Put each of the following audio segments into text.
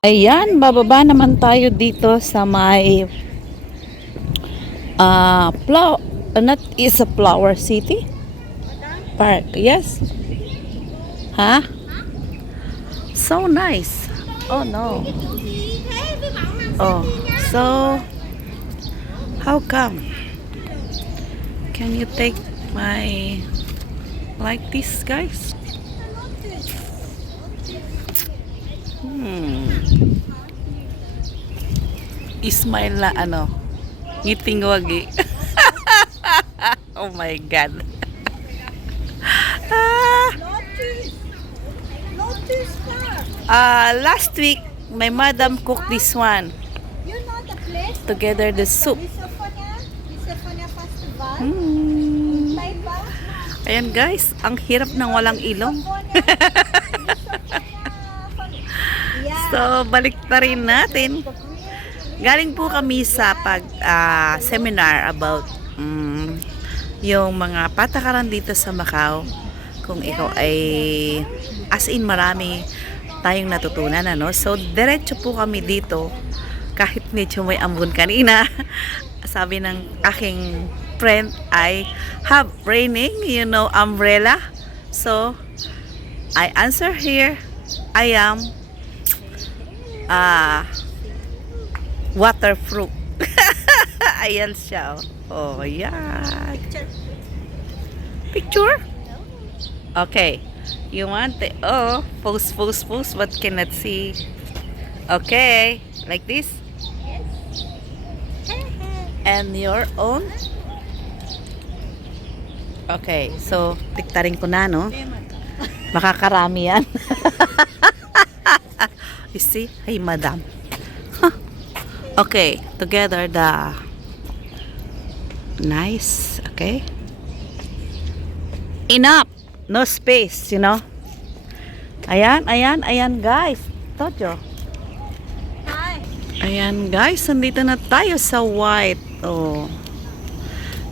Ayan, bababa naman tayo dito sa may not is a flower city park. Yes. Huh? So nice. Oh no. Oh, so how come? Can you take my like this, guys? Ismail na ngiting wagi. Oh my god. Last week my madam cooked this one together the soup. Ayan guys, ang hirap ng walang ilong. So balik na rin natin. Galing po kami sa seminar about yung mga patakaran dito sa Macau. Kung ikaw ay as in marami tayong natutunan, so diretso po kami dito kahit medyo may ambon kanina. Sabi ng aking friend ay have raining, umbrella. So I answer here, I am waterproof. Ayan siya. Oh, yeah. Picture? Okay. You want it? Oh, pose, but cannot see. Okay. Like this? And your own? Okay. So, tiktarin ko na, no? Makakarami yan. You see? Hey, madam. Okay, together the nice, okay? Enough, no space, Ayan guys. Tojo. Hi. Ayan guys, nandito na tayo sa white. Oh.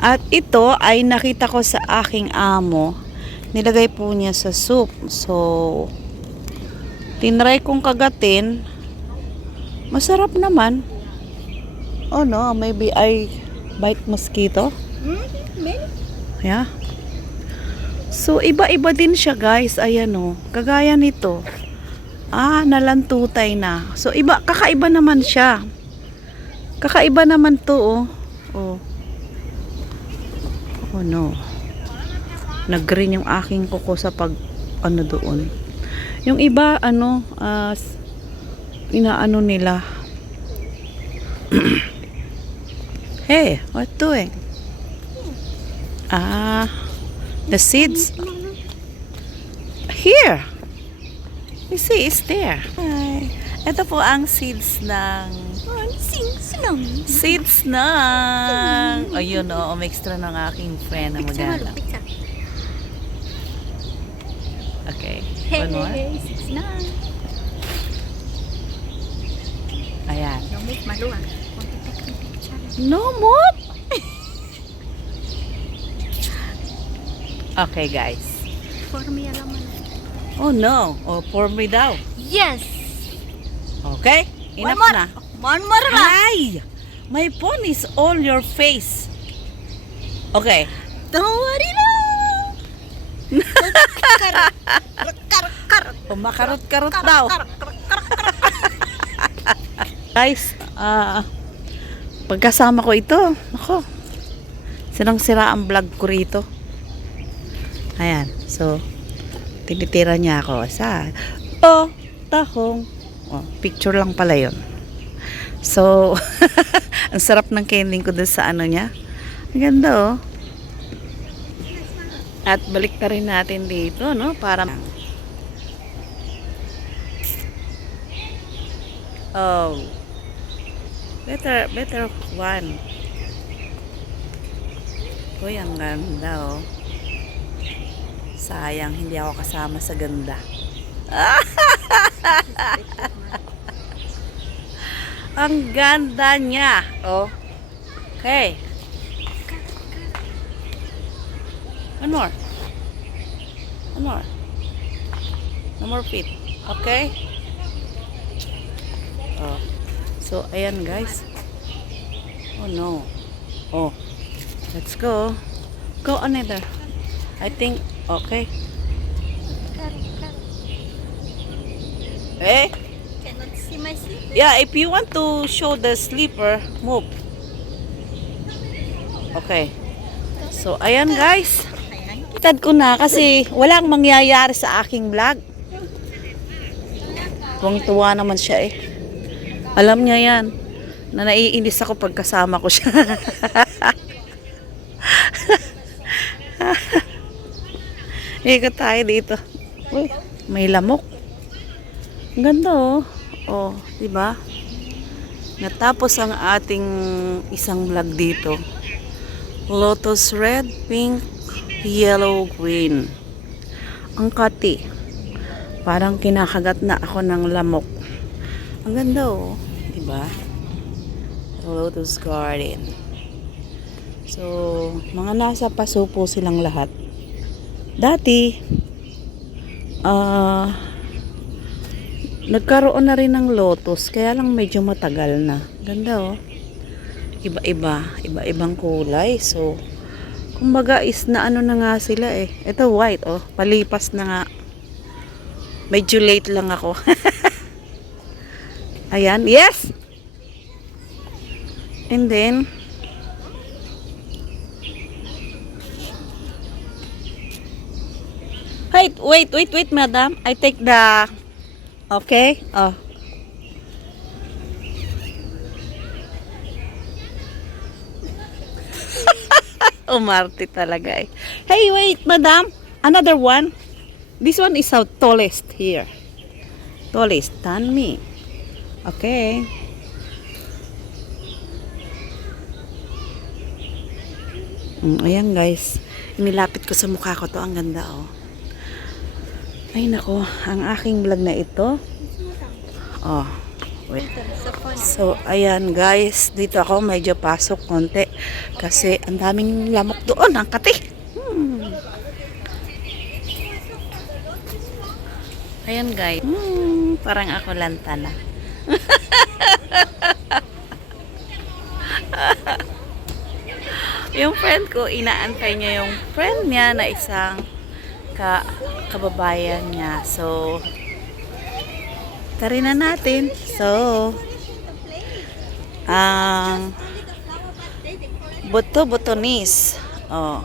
At ito ay nakita ko sa aking amo. Nilagay po niya sa soup. So, tinry kong kagatin. Masarap naman. Oh no, maybe I bite mosquito. Yeah. So, iba-iba din siya guys. Ayan o. Kagaya nito. Nalantutay na. So, kakaiba naman siya. Kakaiba naman to oh. Oh. Oh no. Nag-green yung aking kuko sa doon. Yung iba, inaano nila. Hey, what doing? The seeds here. You see, it's there. Hi. Ito po ang seeds ng ayun o, extra ng aking friend na maganda. Okay. One more. Ayan. No more? Okay, guys. For me, alam mo na. Oh, no. Oh, pour me daw. Yes! Okay? Enough One more. na. One more ba? Ay! My phone is all your face. Okay. Don't worry na! Makarot-karot daw. Guys, pagkasama ko ito, ako, sirang-sira ang vlog ko rito. Ayan, so, tinitira niya ako sa, tahong. Oh, picture lang pala yun. So, ang sarap ng candy ko dun sa niya. Ang ganda, oh. At balik na rin natin dito, no? Para, better one. Uy, ang ganda, oh. Sayang, hindi ako kasama sa ganda. Ang ganda niya. Oh. Okay. One more. One more. No more feet. Okay? Oh. So, ayan guys. Oh no. Oh. Let's go. Go another. I think, okay. Eh? Cannot see my sleep. Yeah, if you want to show the sleeper, move. Okay. So, ayan guys. Kitad ko na kasi walang mangyayari sa aking vlog. Tuwang-tuwa naman siya eh. Alam niya yan. Na naiinis ako pag kasama ko siya. Ikot tayo dito. Uy, may lamok. Ang ganda oh. Oh, di ba? Natapos ang ating isang vlog dito. Lotus red, pink, yellow, green. Ang kati. Parang kinakagat na ako ng lamok. Ang ganda oh. Di ba? Lotus garden. So, mga nasa paso po silang lahat. Dati, nagkaroon na rin ng lotus, kaya lang medyo matagal na. Ganda oh. Iba-ibang kulay. So, kumbaga is na ano na nga sila eh. Ito white oh, palipas na nga. Medyo late lang ako. Ayan, yes! And then, wait, madam. I take the, okay? Oh. Umarte talaga eh. Hey, wait, madam. Another one. This one is our tallest here. Tallest than me. Okay. Ayan guys. Inilapit ko sa mukha ko to. Ang ganda oh. Ay nako, ang aking vlog na ito. Oh. Wait. So, ayan guys. Dito ako medyo pasok konti. Kasi ang daming lamok doon. Ang kati. Ayan guys. Parang ako lantana. Yung friend ko, inaantay niya yung friend niya na isang kababayan niya. So, tari na natin. So, ang buto-butonis. Oh.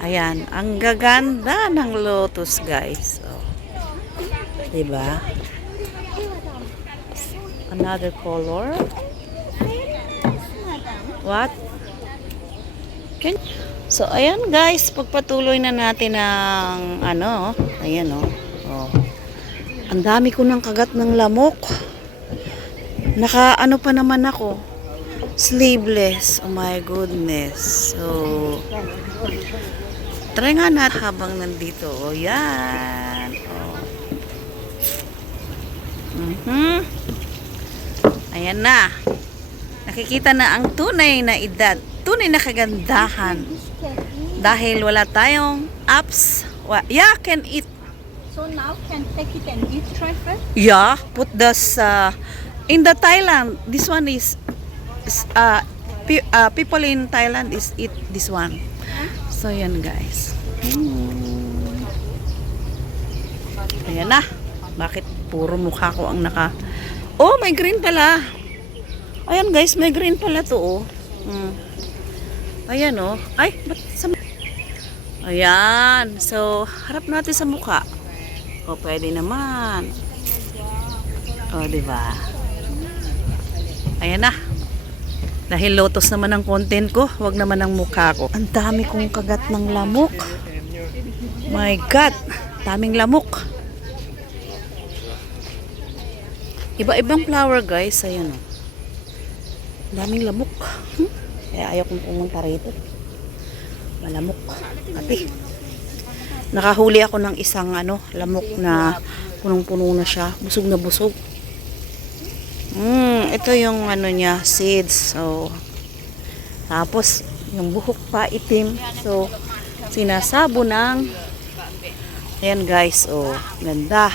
Ayan, ang gaganda ng lotus, guys. Oh. Diba? Another color. What? So, ayan guys, pagpatuloy na natin ng ano, ayan oh. Oh. Ang dami ko ng kagat ng lamok. Naka ano pa naman ako. Sleeveless. Oh my goodness. So, try nga natin habang nandito. Oh, yan. Oh. Ayan na. Nakikita na ang tunay na edad. Tunay na kagandahan. Dahil wala tayong apps. Yeah, can eat. So now can take it and eat, try first? Yeah, put this in the Thailand. This one is people in Thailand is eat this one. So yan guys. Ayan na. Bakit puro mukha ko ang naka... Oh, may green pala. Ayan guys, may green pala to oh. Ayan oh. Ay, ba't sa... Ayan. So, harap natin sa mukha. O, pwede naman. O, diba? Ayan na. Dahil lotus naman ang content ko, wag naman ang mukha ko. Ang dami kong kagat ng lamok. My God. Daming lamok. Iba-ibang flower guys. Ayan o. Daming lamok. Kaya ayaw kong pumunta rito. Malamok. Ate. Nakahuli ako ng isang lamok na punong-puno na siya. Busog na busog. Ito yung niya, seeds. So, tapos, yung buhok pa itim. So, sinasabo ng ayan guys, oh, ganda.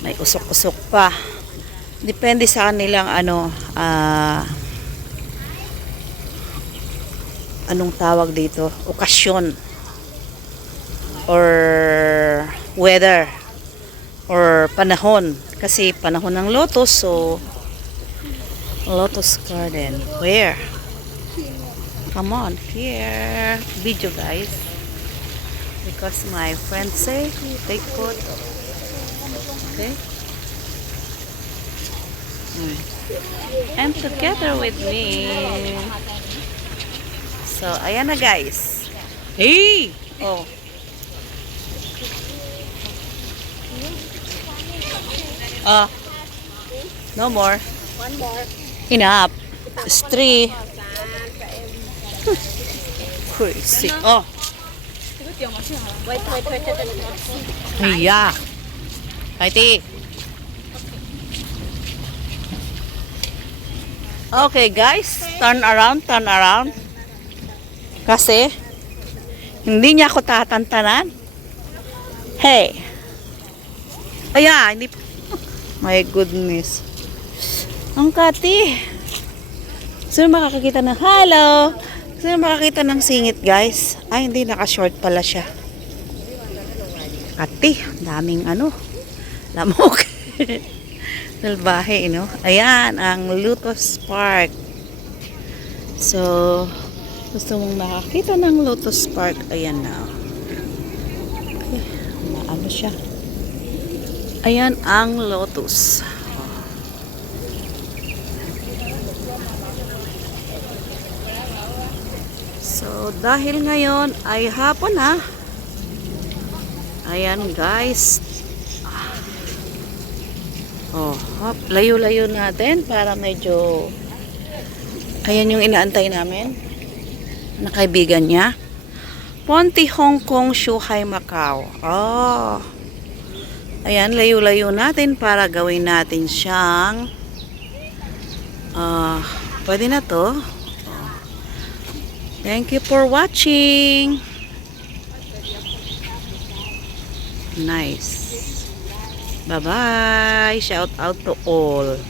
May usok-usok pa. Depende sa kanilang anong tawag dito, okasyon or weather or panahon, kasi panahon ng lotus, so lotus garden. Where? Come on, here video guys, because my friends say take photo. Okay. And together with me. So, ayan na guys. Hey! Oh. No more. One more. Enough. It's 3. Crazy. Oh. Wait. Hiya. Kaiti. Okay guys, turn around. Kasi, hindi niya ako tatantanan. Hey. Ayan, hindi. My goodness. Ang kati. Sino makakakita ng hello? Sino makakita ng singit guys? Ay, hindi, naka-short pala siya. Kati, daming lamok. Salbahe, Ayan, ang Lotus Park. So, gusto mong makakita ng Lotus Park, ayan na. Okay, siya. Ayan ang Lotus. So, dahil ngayon ay hapon na. Ayan guys. Oh, hop, layo-layo natin para medyo, ayan yung inaantay namin na kaibigan niya. Ponte Hong Kong, Shuhai, Macau. Oh. Ayan, layo-layo natin para gawin natin siyang pwede na to. Thank you for watching. Nice. Bye-bye. Shout out to all.